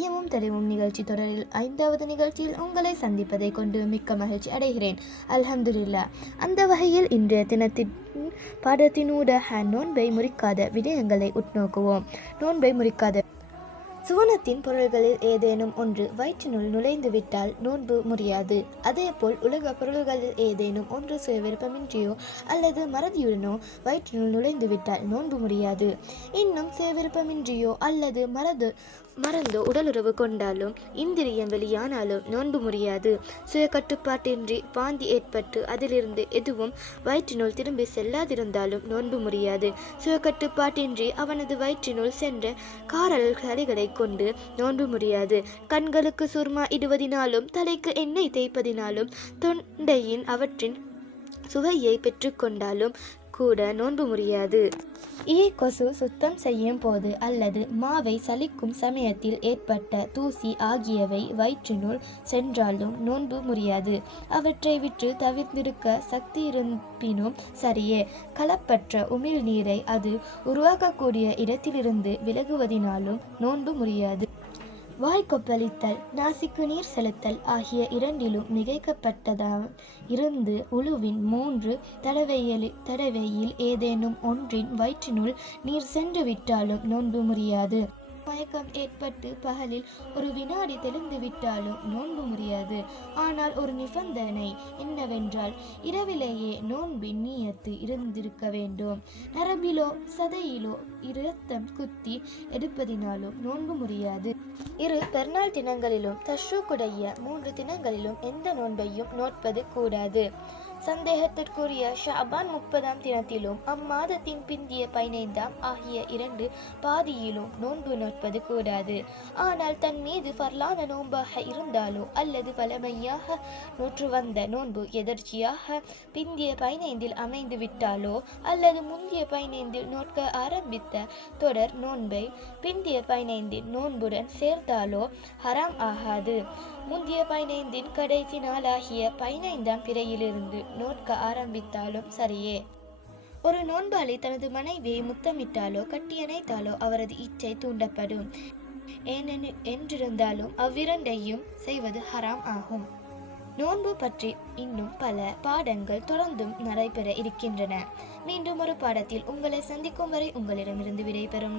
தையமும் தெளிவும் நிகழ்ச்சி தொடரில் 5வது நிகழ்ச்சியில் உங்களை சந்திப்பதை கொண்டு மிக்க மகிழ்ச்சி அடைகிறேன். அல்ஹம்துலில்லாஹ். அந்த வகையில் இன்றைய தினத்தின் பாடத்தினூடாக நோன்பை முறிக்காத விடயங்களை உட்நோக்குவோம். நோன்பை முறிக்காத சுவனத்தின் பொருள்களில் ஏதேனும் ஒன்று வயிற்றினுள் நுழைந்துவிட்டால் நோன்பு முறியாது. அதேபோல் உலக பொருள்களில் ஏதேனும் ஒன்று சுயவிருப்பமின்றியோ அல்லது மறதியுடனோ வயிற்றினுள் நுழைந்துவிட்டால் நோன்பு முறியாது. இன்னும் சுயவிருப்பமின்றியோ அல்லது மறந்தோ உடலுறவு கொண்டாலும் இந்திரியம் வெளியானாலும் நோன்பு முறியாது. சுய கட்டுப்பாட்டின்றி வாந்தி ஏற்பட்டு அதிலிருந்து எதுவும் வயிற்றினுள் திரும்பி செல்லாதிருந்தாலும் நோன்பு முறியாது. சுய கட்டுப்பாட்டின்றி அவனது வயிற்றினுள் சென்ற காரல் கலைகளை கொண்டு நோன்பு முறியாது. கண்களுக்கு சுர்மா இடுவதினாலும் தலைக்கு எண்ணெய் தேய்ப்பதினாலும் தொண்டையின் அவற்றின் சுவையை பெற்றுக்கொண்டாலும் கூட நோன்பு முறியாது. கொசு சுத்தம் செய்யும் போது அல்லது மாவை சலிக்கும் சமயத்தில் ஏற்பட்ட தூசி ஆகியவை வயிற்றினுள் சென்றாலும் நோன்பு முறியாது. அவற்றை விட்டு தவிர்த்திருக்க சக்தி இருப்பினும் சரியே. கலப்பற்ற உமிழ் நீரை அது உருவாக்கக்கூடிய இடத்திலிருந்து விலகுவதினாலும் நோன்பு முறியாது. வாய்க்கொப்பளித்தல், நாசிக்கு நீர் செலுத்தல் ஆகிய இரண்டிலும் மிகைக்கப்பட்டதால் இருந்து உழுவின் 3 தடவையில் ஏதேனும் ஒன்றின் வயிற்றினுள் நீர் சென்று விட்டாலும் நோன்பு முறியாது. மயக்கம் ஏற்பட்டு பகலில் ஒரு வினாடி தெளிந்து விட்டாலும் நோன்பு முறியாது. ஆனால் ஒரு நிபந்தனை என்னவென்றால் இரவிலேயே நோன்பின் நீயத்து இருந்திருக்க வேண்டும். நரம்பிலோ சதையிலோ இரத்தம் குத்தி எடுப்பதினாலும் நோன்பு முறியாது. பெருநாள் தினங்களிலும் தஷ்ரூக்குடைய 3 தினங்களிலும் எந்த நோன்பையும் நோட்பது கூடாது. சந்தேகத்திற்குரிய ஷாபான் 30ஆம் தினத்திலும் அம்மாதத்தின் பிந்திய 15ஆம் ஆகிய 2 பாதியிலும் நோன்பு நோட்பது கூடாது. ஆனால் தன் மீது ஃபர்லான நோன்பாக இருந்தாலோ அல்லது பழமையாக நோற்று வந்த நோன்பு எதர்ச்சியாக பிந்திய 15இல் அமைந்து விட்டாலோ அல்லது முந்திய 15இல் நோட்க ஆரம்பித்த தொடர் நோன்பை பிந்திய 15இன் நோன்புடன் சேர்த்தாலோ ஹராம் ஆகாது. முந்திய 15இன் கடைசி நாளாகிய 15ஆம் பிறையிலிருந்து நோட்க ஆரம்பித்தாலும் சரியே. ஒரு நோன்பாளி தனது மனைவியை முத்தமிட்டாலோ கட்டியணைத்தாலோ அவரது இச்சை தூண்டப்படும். என்றிருந்தாலும் அவ்விரண்டையும் செய்வது ஹராம் ஆகும். நோன்பு பற்றி இன்னும் பல பாடங்கள் தொடர்ந்தும் நடைபெற இருக்கின்றன. மீண்டும் ஒரு பாடத்தில் உங்களை சந்திக்கும் வரை உங்களிடமிருந்து விடைபெறும்